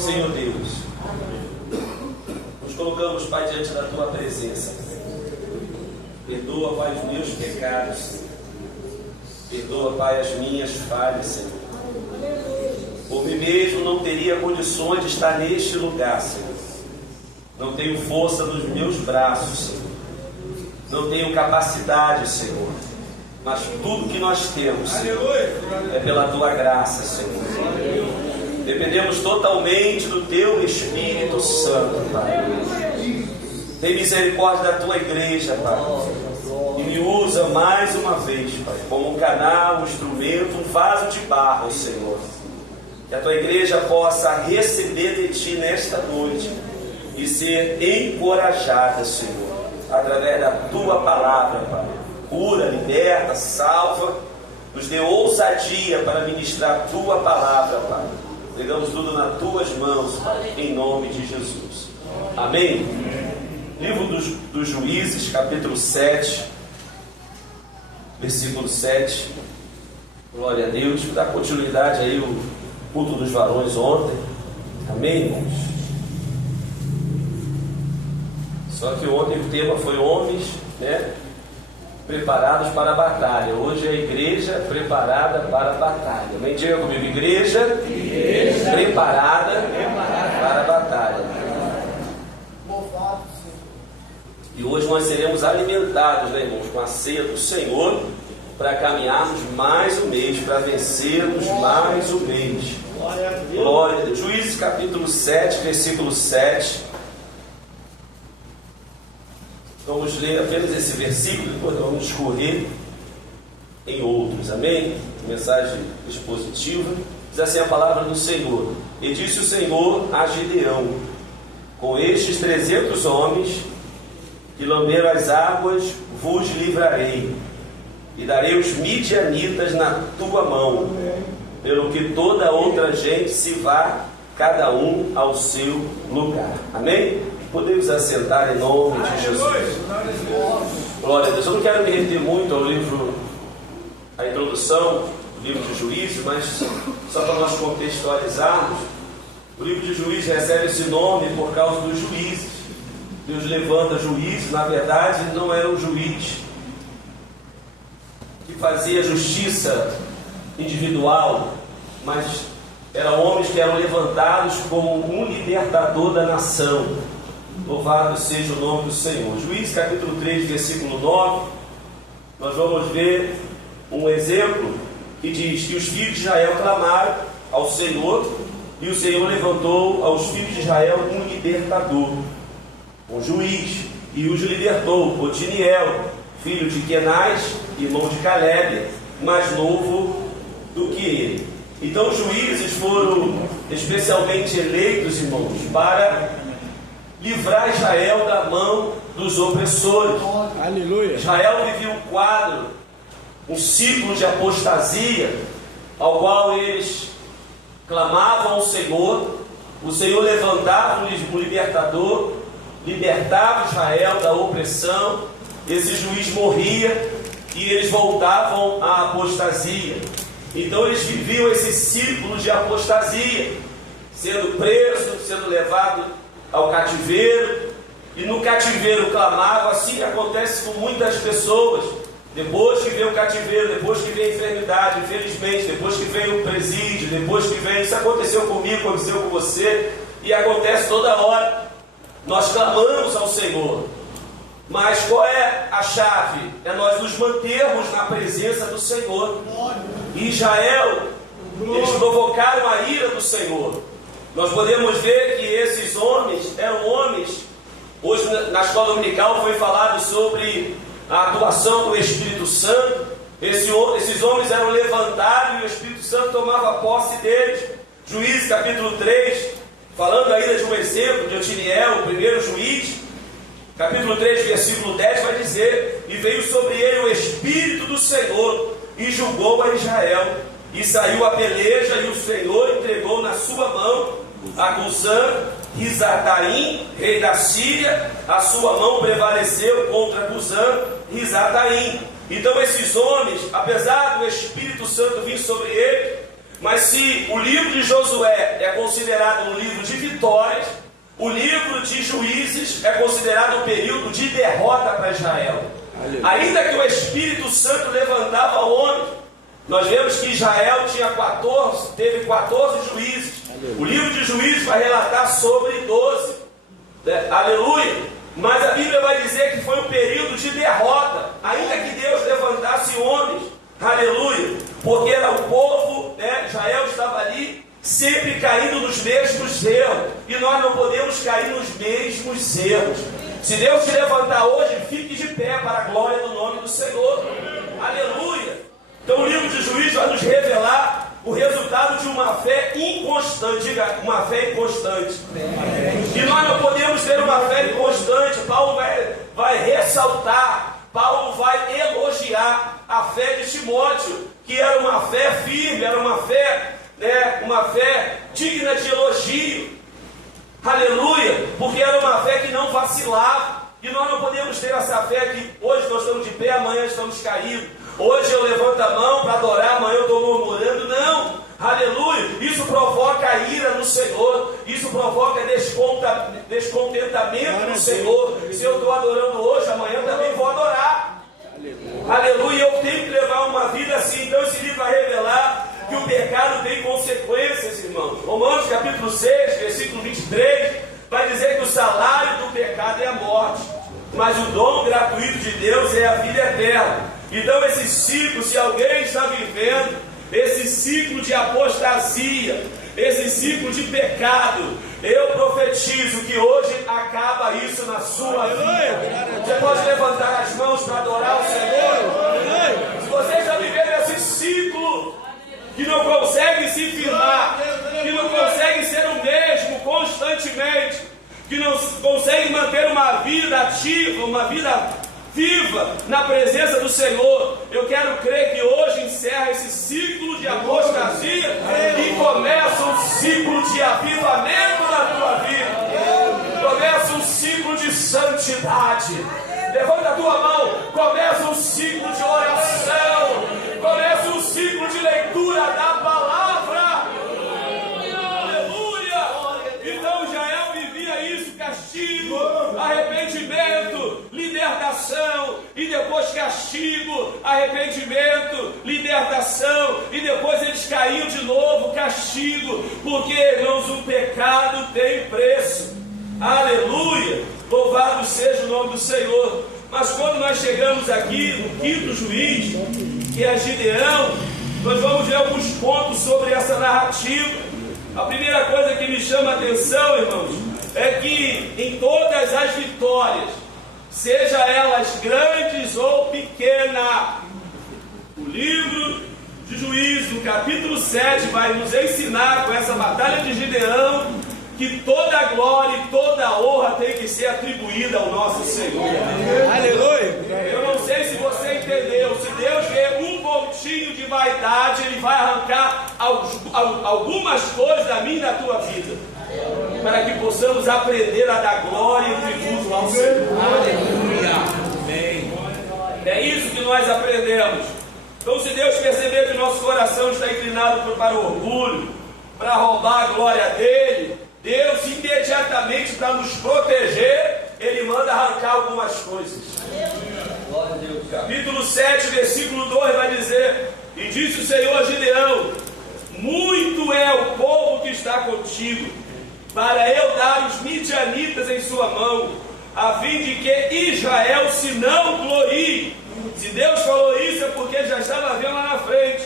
Senhor Deus, nos colocamos, Pai, diante da Tua presença. Perdoa, Pai, os meus pecados, Senhor. Perdoa, Pai, as minhas falhas, Senhor. Por mim mesmo não teria condições de estar neste lugar, Senhor. Não tenho força nos meus braços, Senhor. Não tenho capacidade, Senhor. Mas tudo que nós temos, Senhor, é pela Tua graça, Senhor. Dependemos totalmente do Teu Espírito Santo, Pai. Tem misericórdia da Tua igreja, Pai. E me usa mais uma vez, Pai, como um canal, um instrumento, um vaso de barro, Senhor. Que a Tua igreja possa receber de Ti nesta noite e ser encorajada, Senhor, através da Tua palavra, Pai. Cura, liberta, salva, nos dê ousadia para ministrar a Tua palavra, Pai. Entregamos tudo nas Tuas mãos, Pai, em nome de Jesus. Amém? Livro dos Juízes, capítulo 7, versículo 7. Glória a Deus. Dá continuidade aí o culto dos varões ontem. Amém, irmãos? Só que ontem o tema foi homens, né, preparados para a batalha. Hoje é a igreja preparada para a batalha. Amém? Diga comigo, igreja preparada para a batalha. E hoje nós seremos alimentados, né, irmãos, com a ceia do Senhor, para caminharmos mais um mês, para vencermos mais um mês. Glória a Deus. Juízes capítulo 7, versículo 7. Vamos ler apenas esse versículo, depois vamos escorrer em outros. Amém? Mensagem expositiva. Diz assim a palavra do Senhor: E disse o Senhor a Gideão: Com estes 300 homens que lamberam as águas, vos livrarei, e darei os midianitas na tua mão, pelo que toda outra gente se vá, cada um ao seu lugar. Amém? Podemos assentar em nome de Jesus. Glória a Deus. Eu não quero me reter muito ao livro, a introdução do livro de Juízes, mas só para nós contextualizarmos, o livro de Juízes recebe esse nome por causa dos juízes. Deus levanta juízes, na verdade não era um juiz que fazia justiça individual, mas eram homens que eram levantados como um libertador da nação. Louvado seja o nome do Senhor. Juízes capítulo 3, versículo 9, nós vamos ver um exemplo que diz que os filhos de Israel clamaram ao Senhor, e o Senhor levantou aos filhos de Israel um libertador, um juiz, e os libertou, Otiniel, filho de Kenaz, irmão de Caleb, mais novo do que ele. Então os juízes foram especialmente eleitos, irmãos, para livrar Israel da mão dos opressores. Aleluia. Israel vivia um quadro, um ciclo de apostasia, ao qual eles clamavam ao Senhor. O Senhor levantava um libertador, libertava Israel da opressão. Esse juiz morria e eles voltavam à apostasia. Então eles viviam esse ciclo de apostasia, sendo preso, sendo levado ao cativeiro, e no cativeiro clamava, assim que acontece com muitas pessoas. Depois que vem o cativeiro, depois que vem a enfermidade, infelizmente, depois que vem o presídio, depois que vem, isso aconteceu comigo, aconteceu com você, e acontece toda hora. Nós clamamos ao Senhor, mas qual é a chave? É nós nos mantermos na presença do Senhor. E Israel, eles provocaram a ira do Senhor. Nós podemos ver que esses homens eram homens. Hoje na escola dominical foi falado sobre a atuação do Espírito Santo. Esses homens eram levantados e o Espírito Santo tomava posse deles. Juízes capítulo 3, falando ainda de um exemplo de Otiniel, o primeiro juiz, capítulo 3, versículo 10, vai dizer: E veio sobre ele o Espírito do Senhor, e julgou a Israel, e saiu a peleja, e o Senhor entregou na sua mão a Cusã-Risataim, rei da Síria. A sua mão prevaleceu contra Cusã-Risataim. Então esses homens, apesar do Espírito Santo vir sobre eles, Mas se o livro de Josué é considerado um livro de vitórias, o livro de Juízes é considerado um período de derrota para Israel. Ainda que o Espírito Santo levantava homens, nós vemos que Israel teve 14 juízes. O livro de Juízes vai relatar sobre 12. Aleluia! Mas a Bíblia vai dizer que foi um período de derrota, ainda que Deus levantasse homens. Aleluia! Porque era o povo, Israel estava ali, sempre caindo nos mesmos erros. E nós não podemos cair nos mesmos erros. Se Deus te levantar hoje, fique de pé para a glória do nome do Senhor. Aleluia! Então o livro de Juízes vai nos revelar o resultado de uma fé inconstante. Diga, uma fé inconstante. E nós não podemos ter uma fé inconstante. Paulo vai ressaltar, Paulo vai elogiar a fé de Timóteo, que era uma fé firme, era uma fé digna de elogio. Aleluia! Porque era uma fé que não vacilava. E nós não podemos ter essa fé que hoje nós estamos de pé, amanhã estamos caídos. Hoje eu levanto a mão para adorar, amanhã eu estou murmurando. Não! Aleluia! Isso provoca ira no Senhor. Isso provoca descontentamento no Senhor. Se eu estou adorando hoje, amanhã eu também vou adorar. Aleluia! Eu tenho que levar uma vida assim. Então esse livro vai revelar que o pecado tem consequências, irmãos. Romanos capítulo 6, versículo 23, vai dizer que o salário do pecado é a morte, mas o dom gratuito de Deus é a vida eterna. Então esse ciclo, se alguém está vivendo esse ciclo de apostasia, esse ciclo de pecado, eu profetizo que hoje acaba isso na sua vida. Você pode levantar as mãos para adorar o Senhor. Se você já viveu esse ciclo que não consegue se firmar, que não consegue ser o mesmo constantemente, que não consegue manter uma vida ativa, uma vida viva na presença do Senhor, eu quero crer que hoje encerra esse ciclo de apostasia e começa um ciclo de avivamento na tua vida, começa um ciclo de santidade. Levanta a tua mão, começa um ciclo de oração, começa um ciclo de leitura da palavra. Aleluia! Então Israel vivia isso: castigo, arrependimento, libertação, e depois castigo, arrependimento, libertação, e depois eles caíam de novo, castigo, porque, irmãos, o pecado tem preço. Aleluia! Louvado seja o nome do Senhor. Mas quando nós chegamos aqui no quinto juiz, que é Gideão, nós vamos ver alguns pontos sobre essa narrativa. A primeira coisa que me chama a atenção, irmãos, é que em todas as vitórias, seja elas grandes ou pequenas, o livro de Juízes, no capítulo 7, vai nos ensinar com essa batalha de Gideão, que toda a glória e toda a honra tem que ser atribuída ao nosso Senhor. Aleluia! Eu não sei se você entendeu. Se Deus vê um pontinho de vaidade, Ele vai arrancar algumas coisas da minha e da tua vida, para que possamos aprender a dar glória e tributo ao Senhor. Aleluia! Amém. É isso que nós aprendemos. Então, se Deus perceber que o nosso coração está inclinado para o orgulho, para roubar a glória dele, Deus imediatamente, para nos proteger, Ele manda arrancar algumas coisas. Capítulo 7, versículo 2 vai dizer: e disse o Senhor a Gideão: muito é o povo que está contigo, para eu dar os midianitas em sua mão, a fim de que Israel se não glorie. Se Deus falou isso, é porque já estava vendo lá na frente,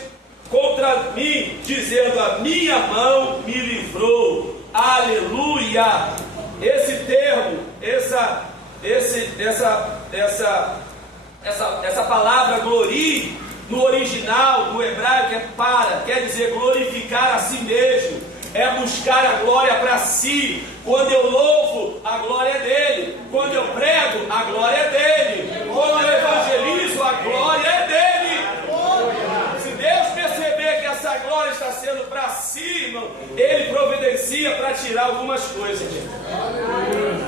contra mim, dizendo: a minha mão me livrou. Aleluia! Esse termo, essa palavra glorie, no original, no hebraico, quer dizer glorificar a si mesmo, é buscar a glória para si. Quando eu louvo, a glória é dele. Quando eu prego, a glória é dele. Quando eu evangelizo, a glória é dele. Se Deus perceber que essa glória está sendo para si, irmão, Ele providencia para tirar algumas coisas.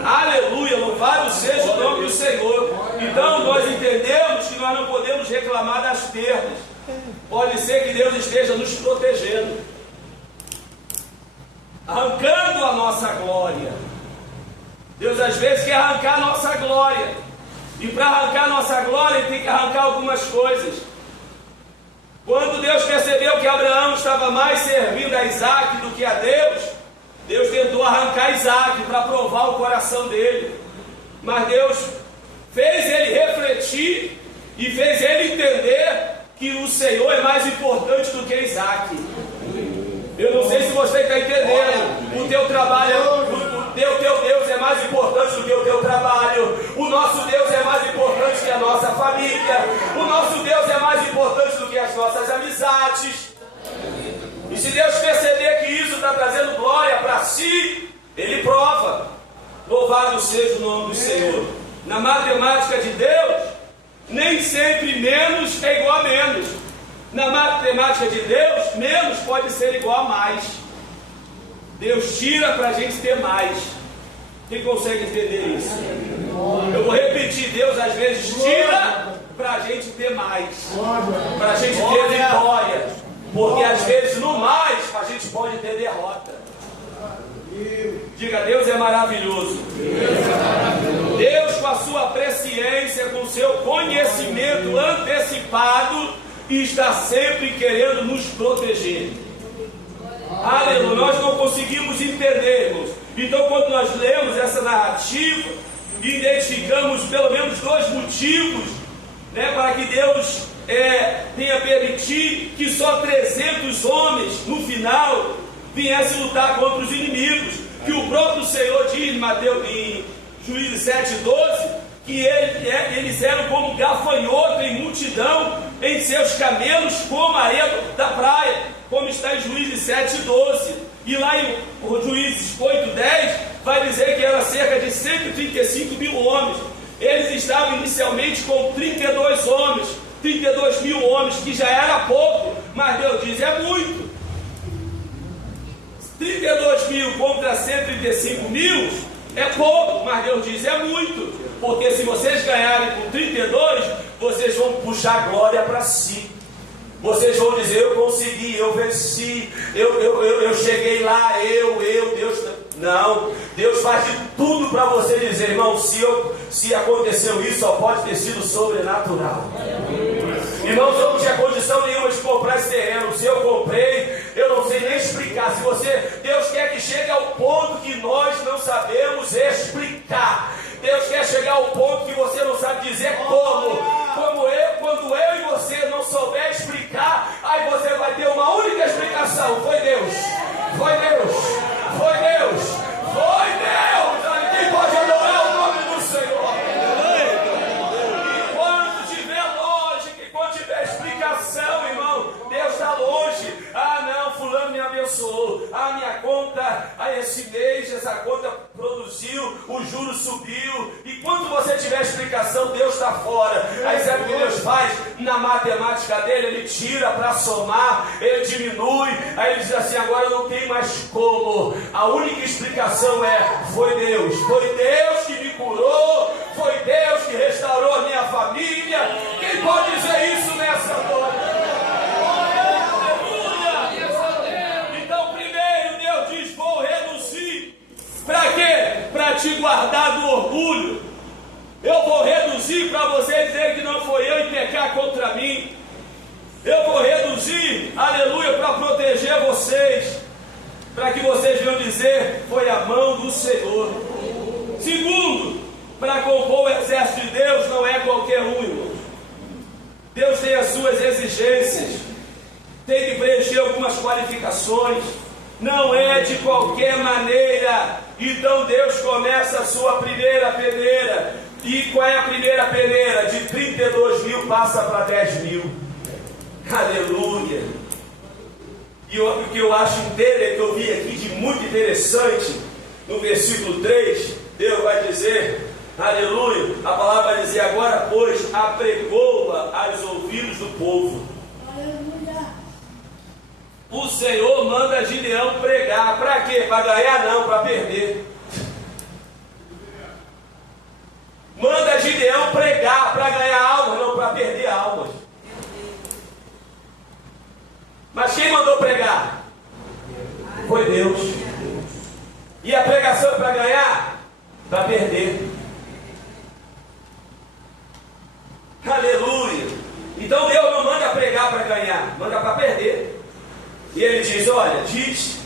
Aleluia, louvado seja o nome do Senhor. Então nós entendemos que nós não podemos reclamar das perdas. Pode ser que Deus esteja nos protegendo. arrancando a nossa glória. Deus às vezes quer arrancar a nossa glória, e para arrancar a nossa glória Ele tem que arrancar algumas coisas. Quando Deus percebeu que Abraão estava mais servindo a Isaac do que a Deus, Deus tentou arrancar Isaac para provar o coração dele, mas Deus fez ele refletir e fez ele entender que o Senhor é mais importante do que Isaac. Eu não sei se você está entendendo. O teu trabalho, o teu Deus é mais importante do que o teu trabalho. O nosso Deus é mais importante que a nossa família. O nosso Deus é mais importante do que as nossas amizades. E se Deus perceber que isso está trazendo glória para si, Ele prova. Louvado seja o nome do Senhor. Na matemática de Deus, nem sempre menos é igual a menos. Na matemática de Deus, menos pode ser igual a mais. Deus tira para a gente ter mais. Quem consegue entender isso? Eu vou repetir: Deus às vezes tira para a gente ter mais, para a gente ter vitória, porque às vezes no mais a gente pode ter derrota. Diga: Deus é maravilhoso. Deus, com a sua presciência, com o seu conhecimento antecipado, está sempre querendo nos proteger. Aleluia. Nós não conseguimos entender, irmãos. Então, quando nós lemos essa narrativa, identificamos pelo menos dois motivos, para que Deus tenha permitido que só 300 homens no final viessem lutar contra os inimigos. Que o próprio Senhor diz em Juízes 7:12, que eles eram como gafanhoto em multidão, em seus camelos como a areia da praia, como está em Juízes 7:12. E lá em Juízes 8:10 vai dizer que era cerca de 135 mil homens. Eles estavam inicialmente com 32 homens, 32 mil homens, que já era pouco, mas Deus diz: é muito. 32 mil contra 135 mil é pouco, mas Deus diz: é muito. Porque se vocês ganharem com 32, vocês vão puxar glória para si. Vocês vão dizer: eu consegui, eu venci, eu cheguei lá, Deus. Não, Deus faz de tudo para você dizer: irmão, se aconteceu isso, só pode ter sido sobrenatural. Irmãos, eu não tinha condição nenhuma de comprar esse terreno. Se eu comprei, eu não sei nem explicar. Deus quer que chegue ao ponto que nós não sabemos explicar. Deus quer chegar ao ponto que você não sabe dizer como. Quando eu e você não souber explicar, aí você vai ter uma única explicação: foi Deus, foi Deus, foi Deus, foi Deus. Quem pode adorar o nome do Senhor? E quando tiver lógica, e quando tiver explicação, irmão, Deus está longe. Ah, não, fulano me abençoou. Ah, minha conta, esse mês, essa conta produziu, o juro subiu. E quando você tiver explicação, Deus está fora. Aí sabe o que Deus faz? Na matemática dele, Ele tira para somar, Ele diminui. Aí Ele diz assim: agora não tem mais como. A única explicação foi Deus. Foi Deus que me curou. Foi Deus que restaurou a minha família. Quem pode dizer isso nessa noite? Para quê? Para te guardar do orgulho. Eu vou reduzir para você dizer que não foi eu e pecar contra mim. Eu vou reduzir, aleluia, para proteger vocês, para que vocês venham dizer: foi a mão do Senhor. Segundo, para compor o exército de Deus não é qualquer um, irmão. Deus tem as suas exigências, tem que preencher algumas qualificações. Não é de qualquer maneira. Então Deus começa a sua primeira peneira. E qual é a primeira peneira? De 32 mil passa para 10 mil. Aleluia. E o que eu acho que eu vi aqui de muito interessante, no versículo 3, Deus vai dizer, aleluia, a palavra vai dizer: agora pois apregou-a aos ouvidos do povo. O Senhor manda Gideão pregar. Para quê? Para ganhar? Não, para perder. Manda Gideão pregar para ganhar almas, não para perder almas. Mas quem mandou pregar? Foi Deus. E a pregação é para ganhar? Para perder. Aleluia. Então Deus não manda pregar para ganhar, manda para perder. E ele diz, olha, diz,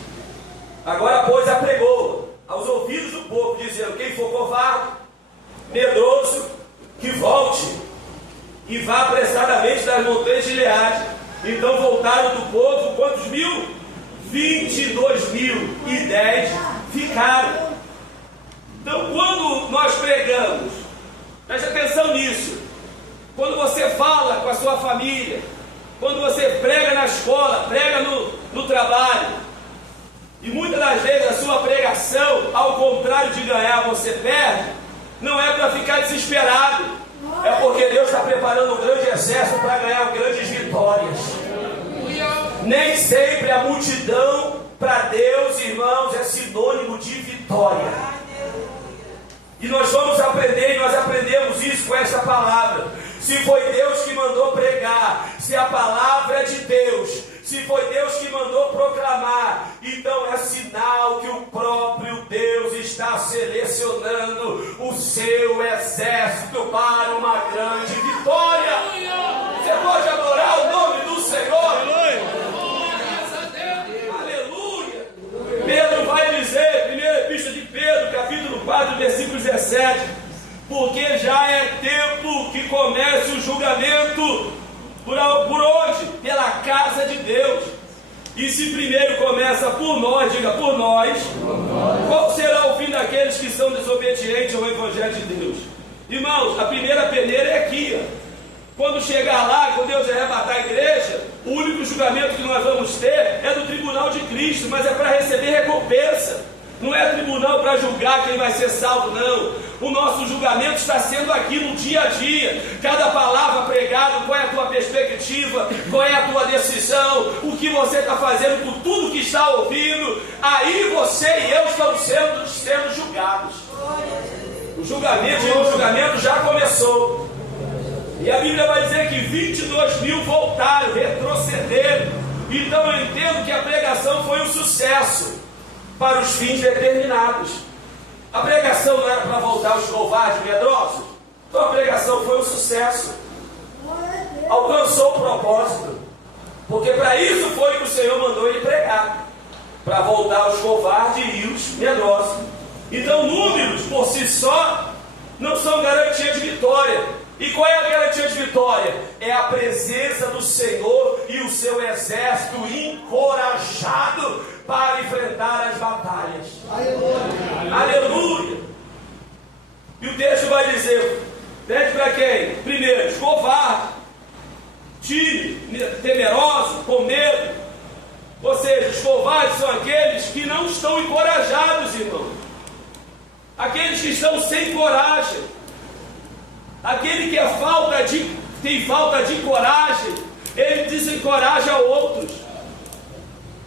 agora pois apregou aos ouvidos do povo, dizendo, quem for covarde, medroso, que volte e vá apressadamente das montanhas de Gileade. Então voltaram do povo, quantos mil? 22.010 ficaram. Então quando nós pregamos, preste atenção nisso, quando você fala com a sua família, quando você prega na escola, prega no trabalho, e muitas das vezes a sua pregação, ao contrário de ganhar, você perde, não é para ficar desesperado, é porque Deus está preparando um grande exército para ganhar grandes vitórias. Nem sempre a multidão para Deus, irmãos, é sinônimo de vitória. E nós vamos aprender, e nós aprendemos isso com essa palavra. Se foi Deus que mandou pregar, se a palavra é de Deus, se foi Deus que mandou proclamar, então é sinal que o próprio Deus está selecionando o seu exército para uma grande vitória. Você pode adorar o nome do Senhor? Aleluia! Pedro vai dizer, primeira epístola de Pedro, capítulo 4, versículo 17, porque já é tempo que comece o julgamento. Por onde? Pela casa de Deus. E se primeiro começa por nós, diga por nós, qual será o fim daqueles que são desobedientes ao Evangelho de Deus? Irmãos, a primeira peneira é aqui, ó. Quando chegar lá, quando Deus arrebatar a igreja, o único julgamento que nós vamos ter é do tribunal de Cristo, mas é para receber recompensa. Não é tribunal para julgar quem vai ser salvo, não. O nosso julgamento está sendo aqui no dia a dia. Cada palavra pregada, qual é a tua perspectiva, qual é a tua decisão, o que você está fazendo com tudo que está ouvindo. Aí você e eu estamos sendo julgados. O julgamento já começou. E a Bíblia vai dizer que 22.000 voltaram, retrocederam. Então eu entendo que a pregação foi um sucesso para os fins determinados. A pregação não era para voltar os covardes medrosos? Então a pregação foi um sucesso. Alcançou o propósito. Porque para isso foi que o Senhor mandou ele pregar. Para voltar os covardes e os medrosos. Então números por si só não são garantia de vitória. E qual é a garantia de vitória? É a presença do Senhor e o seu exército encorajado para enfrentar as batalhas. Aleluia! Aleluia! E o texto vai dizer, pede para quem? Primeiro, os covardes, tímidos, temerosos, com medo. Ou seja, os covardes são aqueles que não estão encorajados, irmão. Aqueles que estão sem coragem. Aquele que tem falta de coragem, ele desencoraja outros.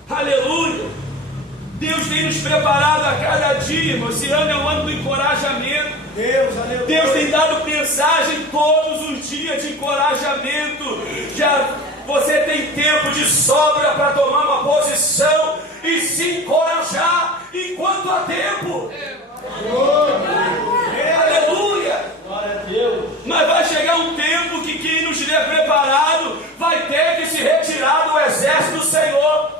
Aleluia! Deus tem nos preparado a cada dia, irmão. Esse ano é o ano do encorajamento. Deus tem dado mensagem todos os dias de encorajamento. Já você tem tempo de sobra para tomar uma posição e se encorajar enquanto há tempo. Aleluia! Mas vai chegar um tempo que quem não estiver preparado vai ter que se retirar do exército do Senhor.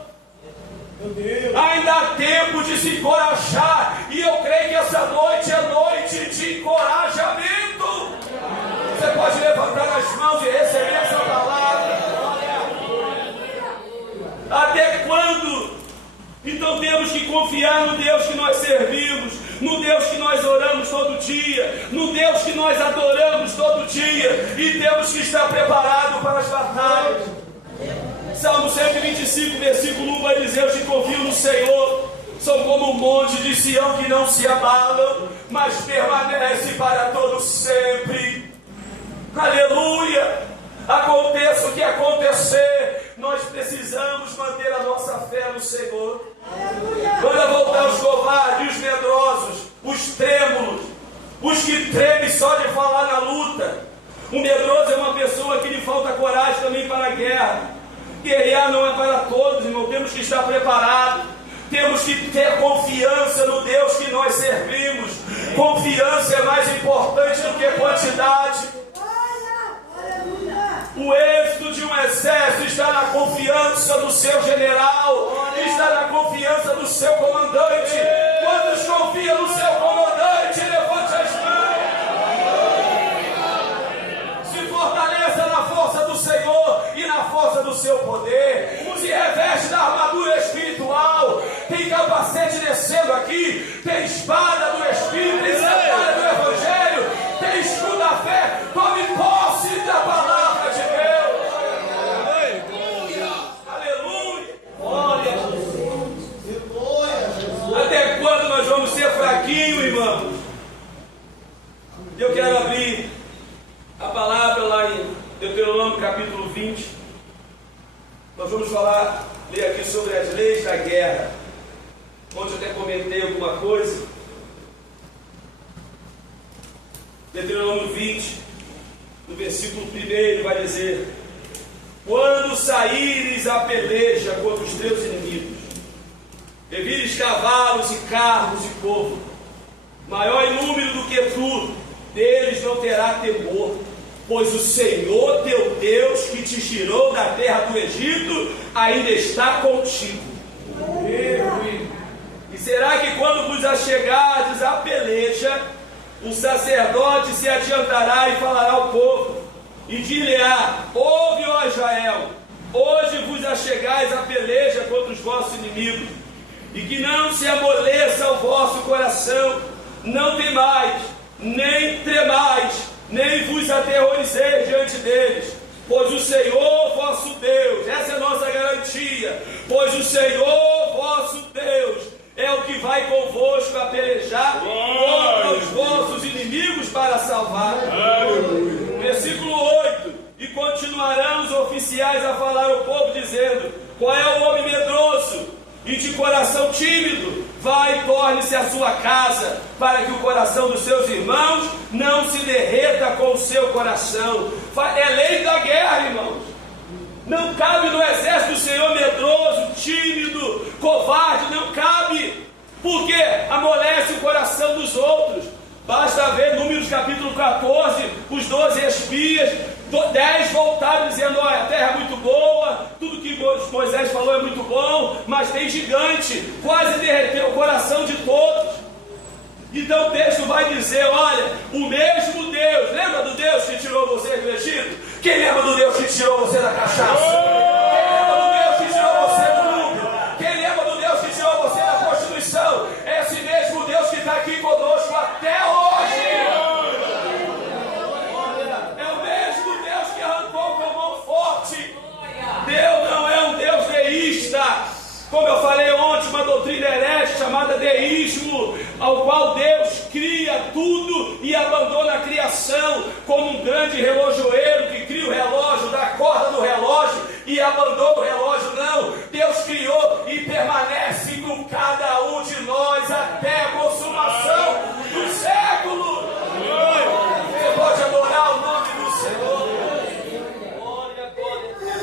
Ainda há tempo de se encorajar. E eu creio que essa noite é noite de encorajamento. Você pode levantar as mãos e receber essa palavra. Até quando? Então temos que confiar no Deus que nós servimos, no Deus que nós oramos todo dia, no Deus que nós adoramos todo dia, e temos que estar preparados para as batalhas. Salmo 125, versículo 1 vai dizer: os que confiam no Senhor são como um monte de Sião que não se abalam, mas permanece para todo sempre. Aleluia! Aconteça o que acontecer, nós precisamos manter a nossa fé no Senhor. Manda voltar os covardes, os medrosos, os trêmulos, os que tremem só de falar na luta. O medroso é uma pessoa que lhe falta coragem também para a guerra. Guerrear não é para todos, irmão. Temos que estar preparados. Temos que ter confiança no Deus que nós servimos. Confiança é mais importante do que quantidade. O êxito de um exército está na confiança do seu general, está na confiança do seu comandante. Quantos confiam no seu comandante? Levante as mãos. Se fortaleça na força do Senhor e na força do seu poder. Se reveste da armadura espiritual. Tem capacete descendo aqui, tem espada do Espírito, tem sandália do Evangelho, tem escudo da fé. Tome posse da palavra de Deus. Aleluia. Glória a Jesus. Até quando nós vamos ser fraquinhos, irmãos? Eu quero abrir a palavra lá em Deuteronômio capítulo 20. Nós vamos ler aqui sobre as leis da guerra. Ontem eu até comentei alguma coisa. Deuteronômio 20, no versículo 1, vai dizer: quando saíres a peleja contra os teus inimigos, e vires cavalos e carros e povo, maior em número do que tu, deles não terá temor, pois o Senhor teu Deus, que te tirou da terra do Egito, ainda está contigo. E será que quando vos achegardes à peleja, o sacerdote se adiantará e falará ao povo, e dir-lhe-á: ouve, ó Israel, hoje vos achegais à peleja contra os vossos inimigos, e que não se amoleça o vosso coração, não temais, nem tremais, nem vos aterrorizeis diante deles, pois o Senhor vosso Deus, essa é a nossa garantia, pois o Senhor vosso Deus é o que vai convosco a pelejar contra os vossos inimigos para salvar. Versículo 8: e continuarão os oficiais a falar ao povo, dizendo: qual é o homem medroso e de coração tímido? Vai e torne-se à sua casa, para que o coração dos seus irmãos não se derreta com o seu coração. É lei da guerra, irmãos. Não cabe no exército do Senhor medroso, tímido, covarde, não cabe, porque amolece o coração dos outros. Basta ver Números capítulo 14, os 12 espias, 10 voltaram dizendo: olha, a terra é muito boa, tudo que Moisés falou é muito bom, mas tem gigante, quase derreteu o coração de todos. Então o texto vai dizer: olha, o mesmo Deus, lembra do Deus que tirou você do Egito? Quem lembra do Deus que tirou você da cachaça? Quem lembra do Deus que tirou você do mundo? Quem lembra do Deus que tirou você da prostituição? É esse mesmo Deus que está aqui conosco até hoje. É o mesmo Deus que arrancou com a mão forte. Deus não é um Deus deísta, como eu falei ontem, uma doutrina herege chamada deísmo, ao qual Deus cria tudo e abandona a criação, como um grande relojoeiro que cria o relógio, dá a corda do relógio e abandona o relógio. Não, Deus criou e permanece com cada um de nós até a consumação do século. Você pode adorar o nome do Senhor.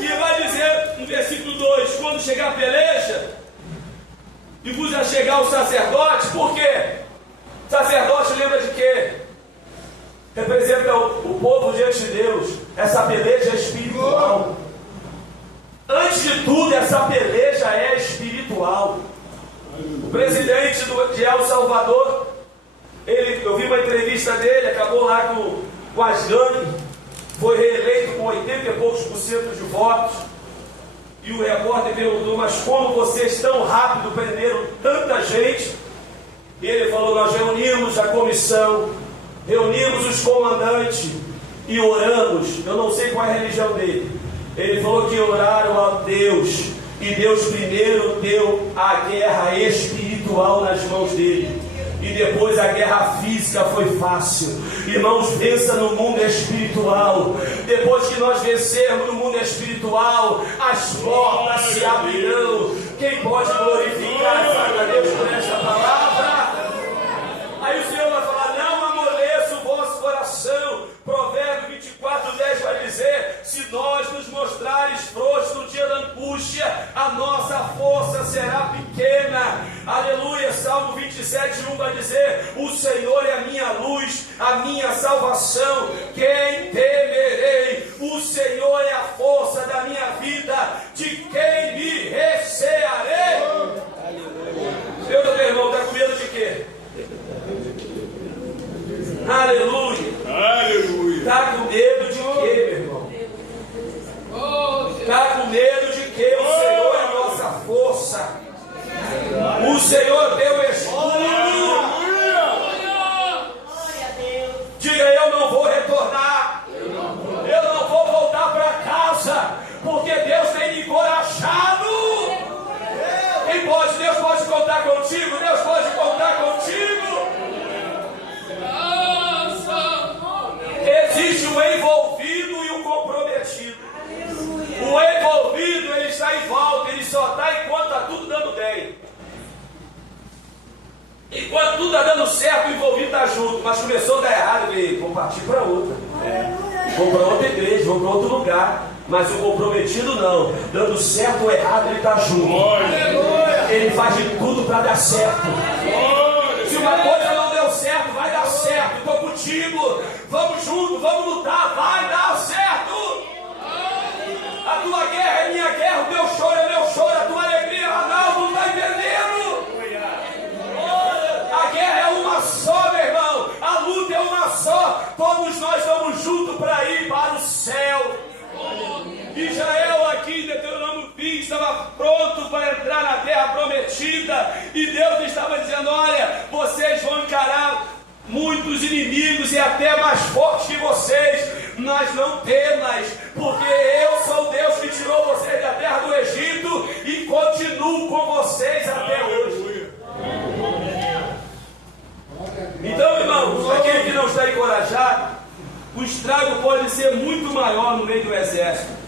E vai dizer no versículo 2: quando chegar a peleja e vos achegar o sacerdote, por quê? Sacerdote lembra de quê? Representa o povo diante de Deus. Essa peleja é espiritual. Antes de tudo, essa peleja é espiritual. O presidente de El Salvador, eu vi uma entrevista dele, acabou lá com as gangues, foi reeleito com 80 e poucos % de votos. E o repórter perguntou: mas como vocês tão rápido prenderam tanta gente? E ele falou: nós reunimos a comissão, reunimos os comandantes e oramos. Eu não sei qual é a religião dele. Ele falou que oraram a Deus, e Deus primeiro deu a guerra espiritual nas mãos dele, e depois a guerra física foi fácil. Irmãos, vença no mundo espiritual. Depois que nós vencermos no mundo espiritual, as portas se abrirão. Quem pode glorificar a Deus por esta palavra? Aí o Senhor vai falar: não amoleça o vosso coração. Provérbio 24:10 vai dizer: se nós nos mostrares frouxos no dia da angústia, a nossa força será pequena. 21 vai dizer: o Senhor é a minha luz, a minha salvação, quem temerei? O Senhor é a força da minha vida, de quem me recearei? Meu irmão, está com medo de quê? Aleluia! Aleluia! Está com medo de quê, meu irmão? Está com medo de quê? O Senhor é a nossa força. O Senhor deu escudo. Diga: eu não vou retornar. Eu não vou voltar para casa, porque Deus tem me encorajado. Quem pode? Deus pode contar contigo. Deus pode contar contigo. Existe o envolvido e o comprometido. O envolvido, ele está em volta, ele só está enquanto está tudo dando bem. Enquanto tudo está dando certo, o envolvido está junto. Mas começou a dar errado, ele vou partir para outra. Vou para outra igreja, vou para outro lugar. Mas o comprometido não. Dando certo ou errado, ele está junto. Ele faz de tudo para dar certo. Se uma coisa não deu certo, vai dar certo. Estou contigo. Vamos juntos, vamos lutar. Vai dar certo. A tua guerra é minha guerra, o teu choro é meu choro, a tua alegria é Ronaldo, não está entendendo? A guerra é uma só, meu irmão. A luta é uma só. Todos nós estamos juntos para ir para o céu. Israel aqui em Deuteronômio 20 estava pronto para entrar na terra prometida, e Deus estava dizendo: olha, vocês vão encarar muitos inimigos e até mais fortes que vocês, mas não temas, porque eu sou o Deus que tirou vocês da terra do Egito e continuo com vocês até hoje. Então, irmãos, aquele que não está encorajado, o estrago pode ser muito maior no meio do exército.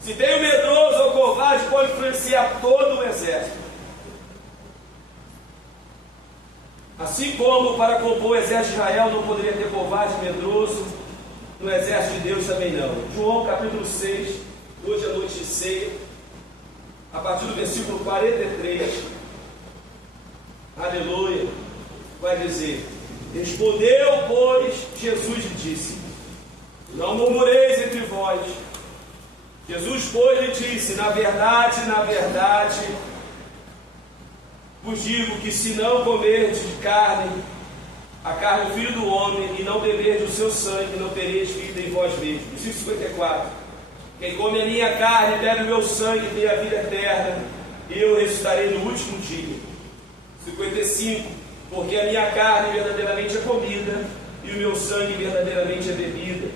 Se tem um medroso ou covarde, pode influenciar todo o exército. Assim como para compor o exército de Israel não poderia ter covarde e medroso, no exército de Deus também não. João capítulo 6, hoje é noite de ceia, a partir do versículo 43, aleluia, vai dizer: respondeu, pois, Jesus e disse: não murmureis entre vós. Jesus, pois, lhe disse: na verdade, vos digo que se não comerdes de carne, a carne do Filho do Homem, e não beberdes o seu sangue, não tereis vida em vós mesmos. Versículo 54. Quem come a minha carne e bebe o meu sangue tem a vida eterna, e eu ressuscitarei no último dia. 55. Porque a minha carne verdadeiramente é comida, e o meu sangue verdadeiramente é bebida.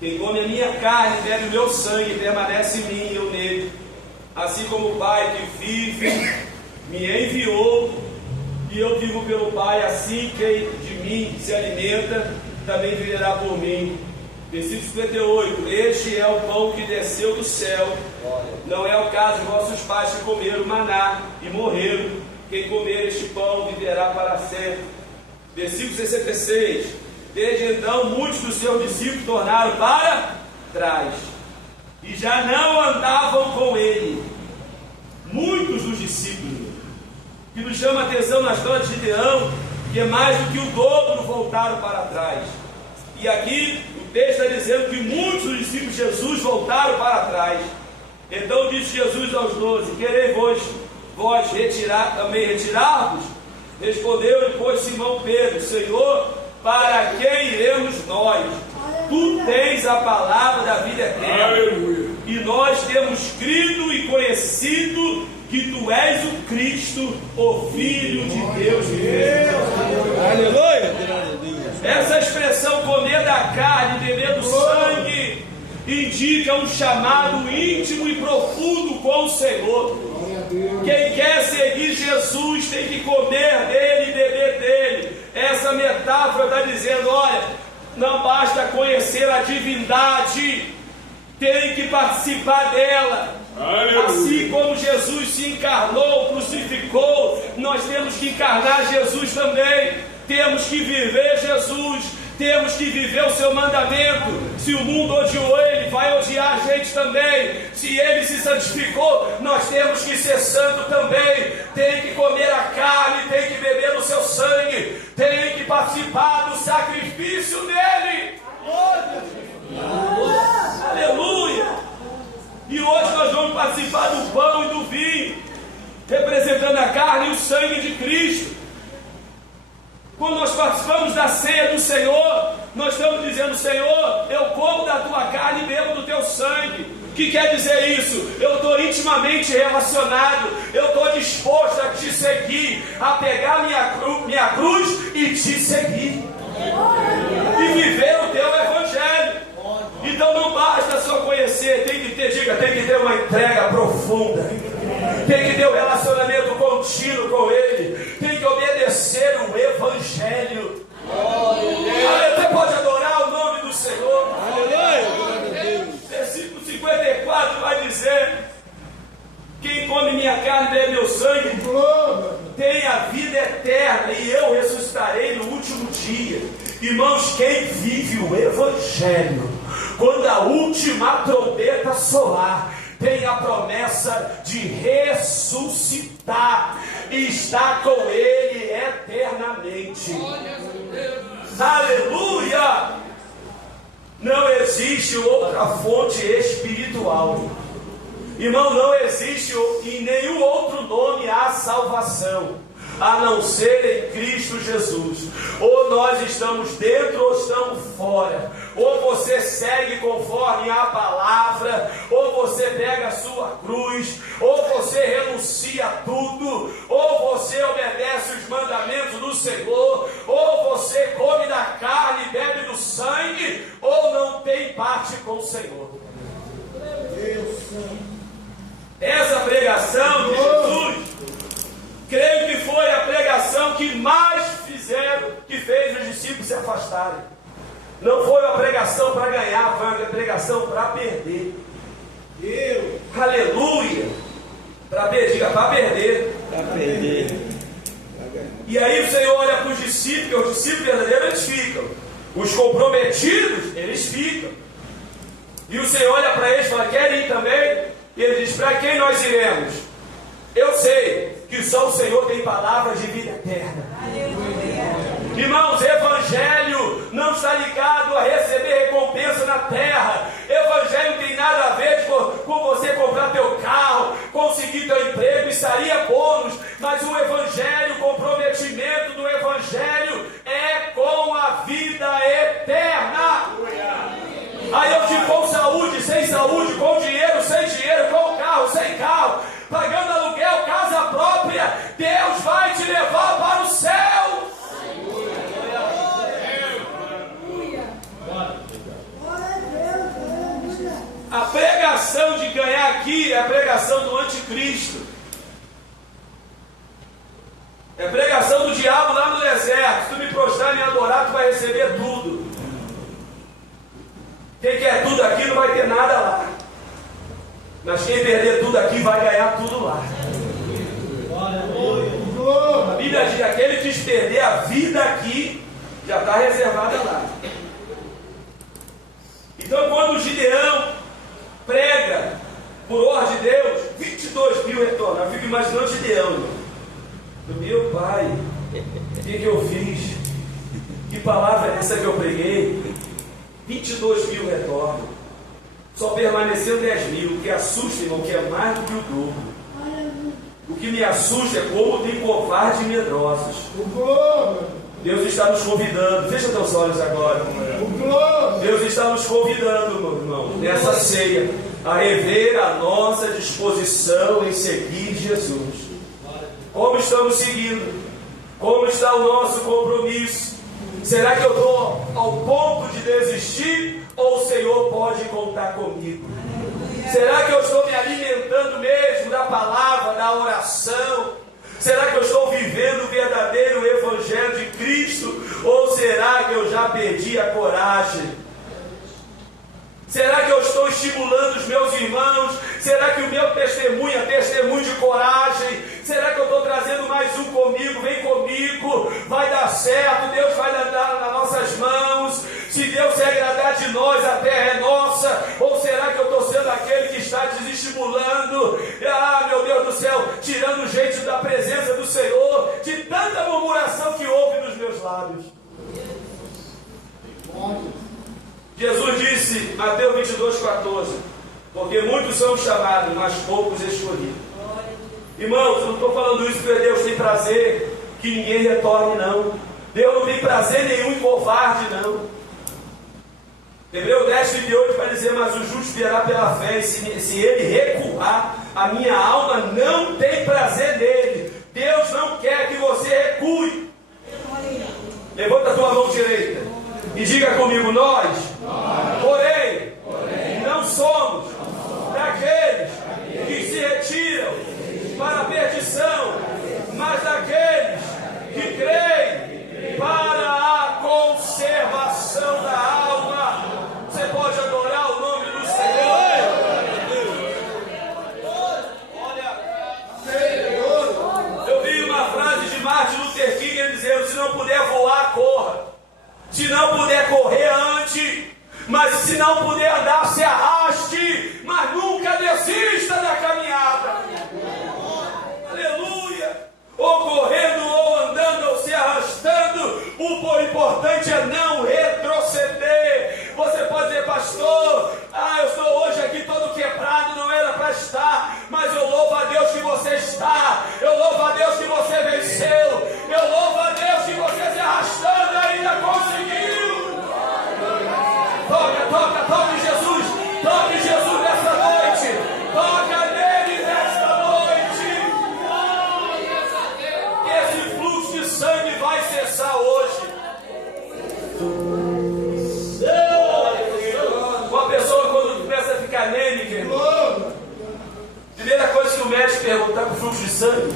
Quem come a minha carne e bebe o meu sangue permanece em mim e eu nele. Assim como o Pai que vive me enviou, e eu vivo pelo Pai, assim quem de mim se alimenta também viverá por mim. Versículo 58. Este é o pão que desceu do céu. Não é o caso de vossos pais que comeram maná e morreram. Quem comer este pão viverá para sempre. Versículo 66. Desde então muitos dos seus discípulos tornaram para trás e já não andavam com ele. Muitos dos discípulos, que nos chama a atenção na história de Gideão, que é mais do que o dobro, voltaram para trás. E aqui o texto está dizendo que muitos dos discípulos de Jesus voltaram para trás. Então disse Jesus aos 12: quereis vós retirar-vos? Respondeu-lhe, pois, Simão Pedro: Senhor, para quem iremos nós? Tu tens a palavra da vida eterna. Aleluia. E nós temos crido e conhecido que tu és o Cristo, o Filho de Deus vivo. Aleluia. Essa expressão comer da carne e beber do sangue indica um chamado íntimo e profundo com o Senhor. Quem quer seguir Jesus tem que comer dele e beber dele. Essa metáfora está dizendo: olha, não basta conhecer a divindade, tem que participar dela. Aleluia. Assim como Jesus se encarnou, crucificou, nós temos que encarnar Jesus também. Temos que viver Jesus, temos que viver o seu mandamento. Se o mundo odiou ele, vai odiar a gente também. Se ele se santificou, nós temos que ser santo também. Tem que comer a carne, tem que beber do seu sangue, tem que participar do sacrifício dele. Aleluia! E hoje nós vamos participar do pão e do vinho, representando a carne e o sangue de Cristo. Quando nós participamos da ceia do Senhor, nós estamos dizendo: Senhor, eu como da tua carne e bebo do teu sangue. O que quer dizer isso? Eu estou intimamente relacionado, eu estou disposto a te seguir, a pegar minha cruz e te seguir, e viver o teu evangelho. Então não basta só conhecer, tem que ter uma entrega profunda, tem que ter um relacionamento contínuo com ele, tem que obedecer o evangelho. Você pode adorar o nome do Senhor. Versículo 54 vai dizer: quem come minha carne e bebe meu sangue tem a vida eterna, e eu ressuscitarei no último dia. Irmãos, quem vive o evangelho, quando a última trombeta soar, tem a promessa de ressuscitar e estar com ele eternamente. Aleluia! Não existe outra fonte espiritual. Irmão, não existe em nenhum outro nome a salvação, a não ser em Cristo Jesus. Ou nós estamos dentro ou estamos fora. Ou você segue conforme a palavra, ou você pega a sua cruz, ou você renuncia a tudo, ou você obedece os mandamentos do Senhor, ou você come da carne e bebe do sangue, ou não tem parte com o Senhor. Essa pregação de Jesus, creio que foi a pregação que mais fez os discípulos se afastarem. Não foi uma pregação para ganhar, foi uma pregação para perder. Aleluia! Para perder. E aí o Senhor olha para os discípulos, porque os discípulos verdadeiros eles ficam, os comprometidos eles ficam. E o Senhor olha para eles e fala: querem ir também? E ele diz: para quem nós iremos? Eu sei que só o Senhor tem palavras de vida eterna. Irmãos, evangelho não está ligado a receber recompensa na terra. Evangelho não tem nada a ver com você comprar teu carro, conseguir teu emprego, isso aí é bônus. Mas o evangelho, o comprometimento do evangelho é com a vida eterna. Aí eu digo: com saúde, sem saúde, com dinheiro, sem dinheiro, com carro, sem carro, pagando aluguel, casa própria, Deus vai te levar para o céu. A pregação de ganhar aqui é a pregação do anticristo. É a pregação do diabo lá no deserto. Se tu me prostrar e me adorar, tu vai receber tudo. Quem quer tudo aqui não vai ter nada lá. Mas quem perder tudo aqui vai ganhar tudo lá. A Bíblia diz: aquele que quis perder a vida aqui já está reservada lá. Então, quando o Gideão prega por ordem de Deus, 22 mil retornam. Eu fico imaginando o Gideão: meu pai, o que eu fiz? Que palavra é essa que eu preguei? 22 mil retornam. Só permaneceu 10 mil. O que assusta, irmão, que é mais do que o dobro. O que me assusta é como tem covardes e medrosos. Deus está nos convidando. Fecha teus olhos agora. Deus está nos convidando, meu irmão, nessa ceia, a rever a nossa disposição em seguir Jesus. Como estamos seguindo? Como está o nosso compromisso? Será que eu estou ao ponto de desistir? Ou o Senhor pode contar comigo? Será que eu estou me alimentando mesmo da palavra, da oração? Será que eu estou vivendo o verdadeiro Evangelho de Cristo? Ou será que eu já perdi a coragem? Será que eu estou estimulando os meus irmãos? Será que o meu testemunho é testemunho de coragem? Será que eu estou trazendo mais um comigo? Vem comigo, vai dar certo, Deus vai dar nas nossas mãos. de nós, a terra é nossa? Ou será que eu estou sendo aquele que está desestimulando? Meu Deus do céu, tirando gente da presença do Senhor, de tanta murmuração que houve nos meus lábios. Jesus disse, Mateus 22,14, porque muitos são chamados, mas poucos escolhidos. Irmãos, eu não estou falando isso porque Deus tem prazer que ninguém retorne, não. Deus não tem prazer nenhum em covarde, não. Hebreus 10:38 vai dizer, mas o justo virá pela fé, e se ele recuar, a minha alma não tem prazer nele. Deus não quer que você recue. Levanta a tua mão direita e diga comigo, nós, porém, não somos daqueles que se retiram para a perdição, mas daqueles que creem para a conservação da alma. Você pode adorar o nome do Senhor. Eu vi uma frase de Martin Luther King, ele dizendo, se não puder voar, corra. Se não puder correr, ande. Mas se não puder andar, se arraste. Mas nunca desista da caminhada. Aleluia. Ou correndo, ou andando, ou se arrastando. O importante é não retroceder. Você pode dizer, pastor, eu estou hoje aqui todo quebrado, não era para estar. Mas eu louvo a Deus que você está. Eu louvo a Deus que você venceu. Eu louvo a Deus que você se arrastando ainda conseguiu. Toca em Jesus. Toca em Jesus nessa noite. Toca nele nesta noite. Esse fluxo de sangue vai cessar hoje. Uma pessoa quando começa a ficar anêmica, primeira coisa que o médico pergunta, está com fluxo de sangue?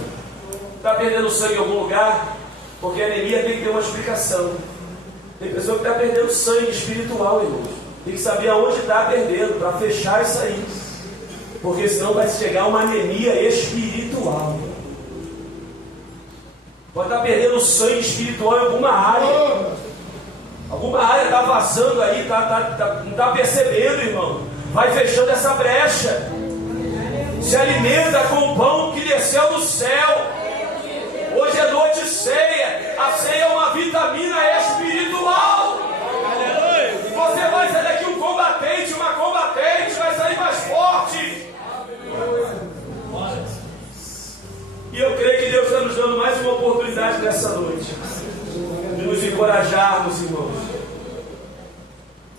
Está perdendo sangue em algum lugar? Porque a anemia tem que ter uma explicação. Tem pessoa que está perdendo sangue espiritual, irmãos. Tem que saber aonde está perdendo, para fechar isso aí. Porque senão vai chegar uma anemia espiritual. Pode estar perdendo sangue espiritual em alguma área. Alguma área está vazando aí, não está percebendo, irmão. Vai fechando essa brecha. Se alimenta com o pão que desceu do céu. Hoje é noite de ceia. A ceia é uma vitamina espiritual. Você vai sair daqui um combatente, uma combatente, vai sair mais forte. E eu creio que Deus está nos dando mais uma oportunidade nessa noite de nos encorajarmos, irmãos.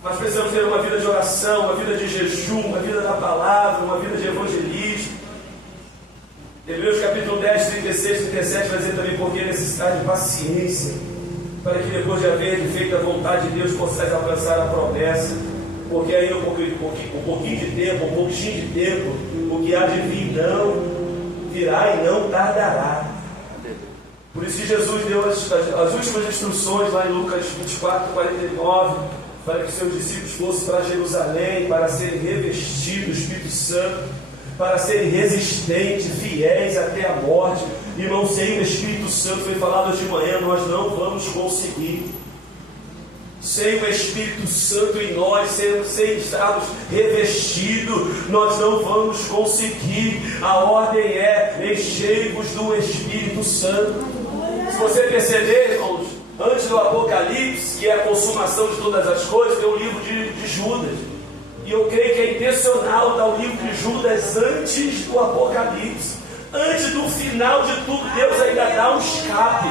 Nós precisamos ter uma vida de oração, uma vida de jejum, uma vida da palavra, uma vida de evangelismo. Hebreus capítulo 10, 36, 37 vai dizer também, porque necessidade de paciência, para que depois de haver feito a vontade de Deus, possais alcançar a promessa, porque ainda um pouquinho de tempo, um pouquinho de tempo, o que há de vir não virá e não tardará. Por isso que Jesus deu as últimas instruções lá em Lucas 24, 49, para que seus discípulos fossem para Jerusalém, para serem revestidos do Espírito Santo, para serem resistentes, fiéis até a morte. Irmão, sem o Espírito Santo, foi falado hoje de manhã, nós não vamos conseguir. Sem o Espírito Santo em nós, sem estarmos revestidos, nós não vamos conseguir. A ordem é: enchei-vos do Espírito Santo. Se você perceber, irmãos, antes do Apocalipse, que é a consumação de todas as coisas, tem o livro de Judas. E eu creio que é intencional dar o livro de Judas antes do Apocalipse. Antes do final de tudo, Deus ainda dá um escape.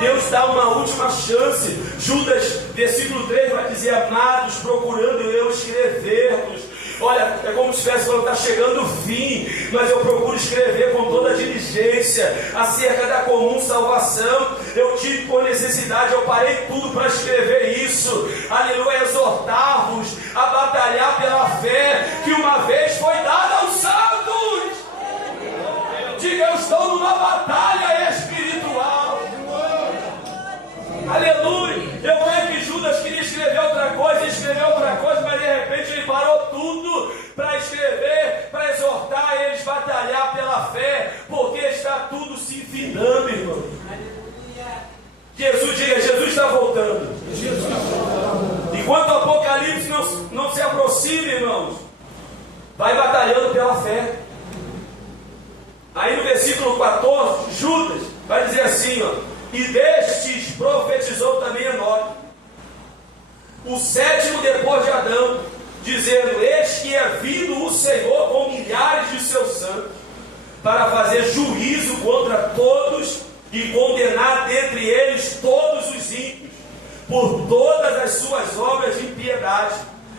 Deus dá uma última chance. Judas, versículo 3, vai dizer: amados, procurando eu escrever-vos. Olha, é como se estivesse falando, está chegando o fim, mas eu procuro escrever com toda a diligência acerca da comum salvação. Eu tive por necessidade, eu parei tudo para escrever isso. Aleluia, exortar-vos a batalhar pela fé que uma vez foi dada aos santos. Diga, eu estou numa batalha espiritual. Aleluia. Eu creio que Judas queria escrever outra coisa, mas de repente ele parou tudo para escrever, para exortar eles a batalhar pela fé, porque está tudo se findando, irmão. Jesus, diga, Jesus está voltando. Enquanto o Apocalipse Apocalipse não se aproxime, irmãos. Vai batalhando pela fé. Aí no versículo 14, Judas vai dizer assim, ó: e destes profetizou também Enoque, o sétimo depois de Adão, dizendo: eis que é vindo o Senhor com milhares de seus santos, para fazer juízo contra todos e condenar dentre eles todos os ímpios, por todas as suas obras de impiedade,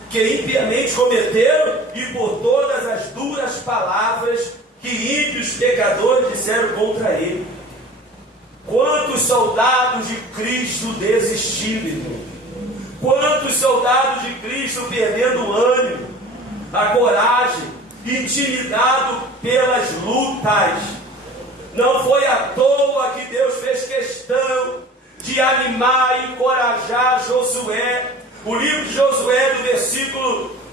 que impiamente cometeram, e por todas as duras palavras que ímpios pecadores disseram contra ele. Quantos soldados de Cristo desistiram, irmão? Quantos soldados de Cristo perdendo o ânimo, a coragem, intimidado pelas lutas. Não foi à toa que Deus fez questão de animar e encorajar Josué. O livro de Josué,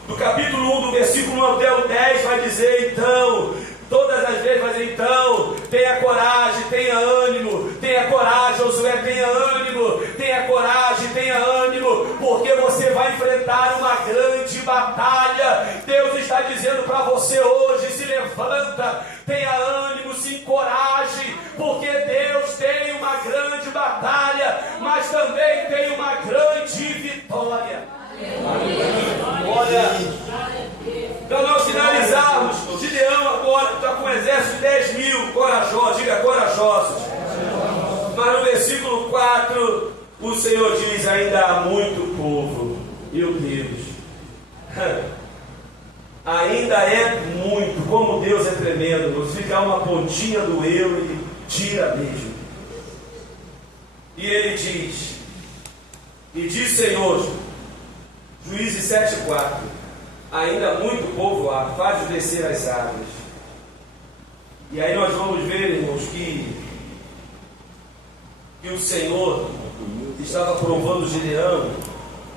do capítulo 1, do versículo 1 até o 10, vai dizer então, todas as vezes vai dizer então, tenha coragem, tenha ânimo, tenha coragem, Josué, tenha ânimo, tenha coragem, tenha ânimo, porque você vai enfrentar uma grande batalha. Deus está dizendo para você hoje: se levanta, tenha ânimo, se encoraje, porque Deus tem uma grande batalha, mas também tem uma grande vitória. Olha, para nós finalizarmos, Gideão agora está com um exército de 10 mil corajosos, diga corajosos. Mas no versículo 4, o Senhor diz: ainda há muito povo. Meu Deus, ainda é muito. Como Deus é tremendo, fica uma pontinha do eu e tira mesmo. E ele diz: e diz Senhor, Juízes 7,4: ainda muito povo há, faz descer as águas. E aí nós vamos ver, irmãos, que o Senhor estava provando Gideão.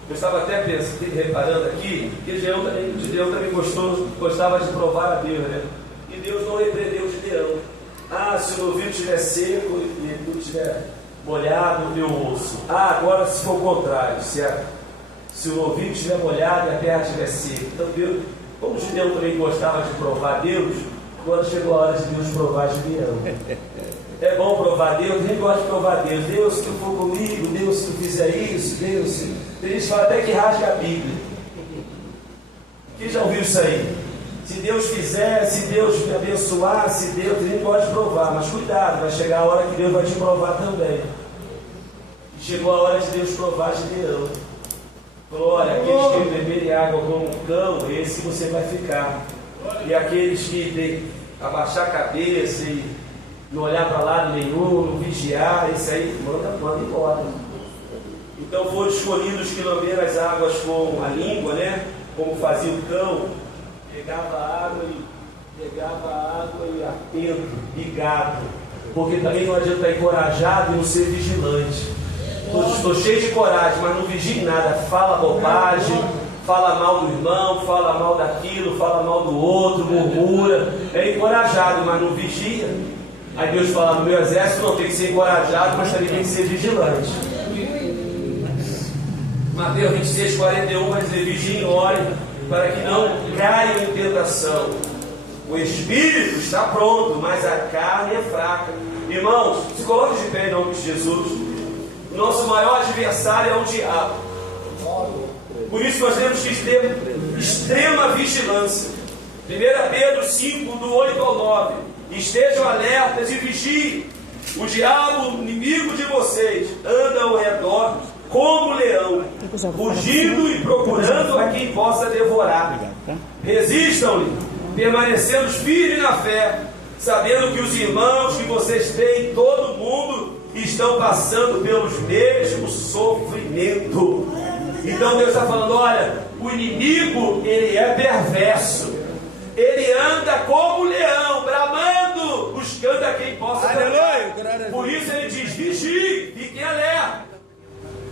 Eu estava até reparando aqui que Gideão também gostava de provar a Deus, né? E Deus não repreendeu Gideão. Ah, se o ouvido estiver seco e tu estiver molhado, eu ouço. Ah, agora se for o contrário, se o ouvido estiver molhado e a terra estiver seca. Então Deus, como Gideão também gostava de provar Deus, quando chegou a hora de Deus provar Gideão. É bom provar Deus, nem gosta de provar Deus. Deus, se tu for comigo, Deus, se tu fizer isso, Deus. Tem gente que fala até que rasga a Bíblia. Quem já ouviu isso aí? Se Deus quiser, se Deus me abençoar, se Deus, nem pode provar, mas cuidado, vai chegar a hora que Deus vai te provar também. E chegou a hora de Deus provar Gideão. Falou: olha, aqueles que beberem água como um cão, esse você vai ficar. E aqueles que abaixar a cabeça e não olhar para lado nenhum, não vigiar, esse aí manda embora. Então foram escolhidos que lamberam as águas com a língua, né? Como fazia o cão, pegava a água e atento, ligado. Porque também não adianta estar encorajado e não ser vigilante. Estou cheio de coragem, mas não vigie nada. Fala bobagem, fala mal do irmão, fala mal daquilo, fala mal do outro, murmura. É encorajado, mas não vigia. Aí Deus fala: no meu exército não tem que ser encorajado, mas também tem que ser vigilante. Mateus 26:41 vai dizer: vigiem e orem, para que não caiam em tentação. O espírito está pronto, mas a carne é fraca. Irmãos, se coloque de pé em nome de Jesus. Nosso maior adversário é o diabo. Por isso nós temos que ter extrema vigilância. 1 Pedro 5, do 8 ao 9: estejam alertas e vigiem. O diabo, inimigo de vocês, anda ao redor como leão, rugindo e procurando a quem possa devorar. Resistam-lhe, permanecendo firmes na fé, sabendo que os irmãos que vocês têm em todo o mundo estão passando pelos mesmos sofrimentos. Então Deus está falando: olha, o inimigo, ele é perverso, ele anda como leão, bramando, buscando a quem possa devorar. Por isso ele diz: vigie, fiquem alerta.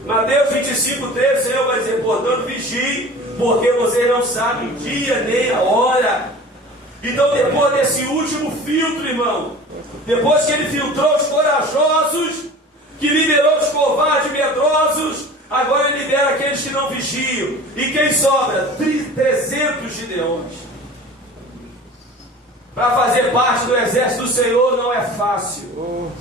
Mateus 25:13, o Senhor vai dizer: portanto vigiem, porque vocês não sabem o dia nem a hora. Então, depois desse último filtro, irmão, depois que ele filtrou os corajosos, que liberou os covardes e medrosos, agora ele libera aqueles que não vigiam. E quem sobra? 300 gideões. Para fazer parte do exército do Senhor não é fácil.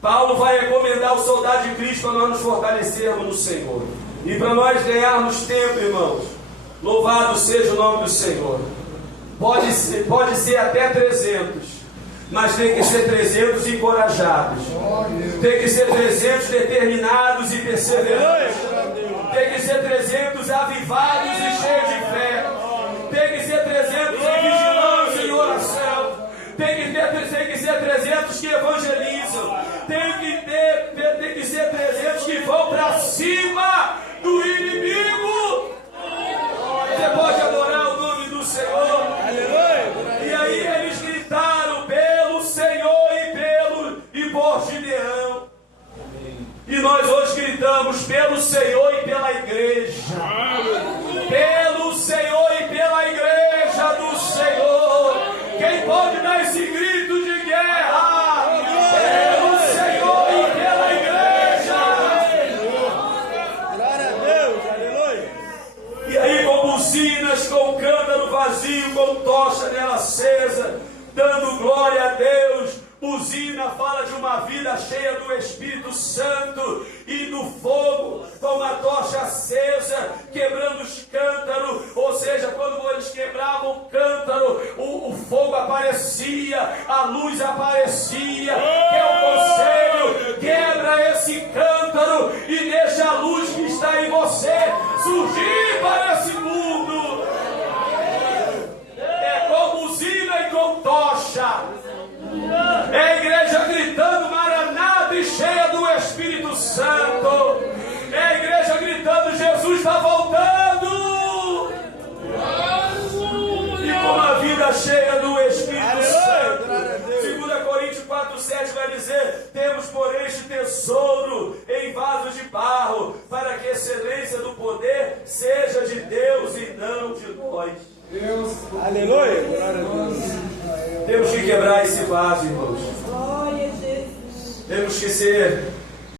Paulo vai recomendar o soldado de Cristo para nós nos fortalecermos no Senhor. E para nós ganharmos tempo, irmãos, louvado seja o nome do Senhor. Pode ser até 300, mas tem que ser 300 encorajados. Tem que ser 300 determinados e perseverantes. Tem que ser 300 avivados e cheios de fé. Tem que ser 300 em vigilância e oração. Tem que ser 300 que evangelizam. Tem que ser 300 que vão para cima do inimigo. Você pode adorar o nome do Senhor. E aí eles gritaram pelo Senhor e por Gideão. E nós hoje gritamos pelo Senhor e pela igreja. Pelo Senhor e pela igreja do Senhor. Quem pode dar esse grito de guerra? Pelo Senhor e pela igreja. Glória a Deus, aleluia. E aí com buzinas, com cântaro vazio, com tocha nela acesa, dando glória a Deus. Buzina fala de uma vida cheia do Espírito Santo e do fogo, com uma tocha acesa, quebrando os cântaros. Ou seja, quando eles quebravam o cântaro, o fogo aparecia, a luz aparecia. Que é o conselho: quebra esse cântaro e deixa a luz que está em você surgir para esse mundo. É com buzina e com tocha. É a igreja gritando Maranata e cheia do Espírito Santo. É a igreja gritando: Jesus está voltando. E com uma vida cheia do Espírito Santo. 2 Coríntios 4,7 vai dizer: temos porém este tesouro em vasos de barro, para que a excelência do poder seja de Deus e não de nós. Deus, aleluia, glória a Deus. Temos que quebrar esse vaso, irmãos. Temos que ser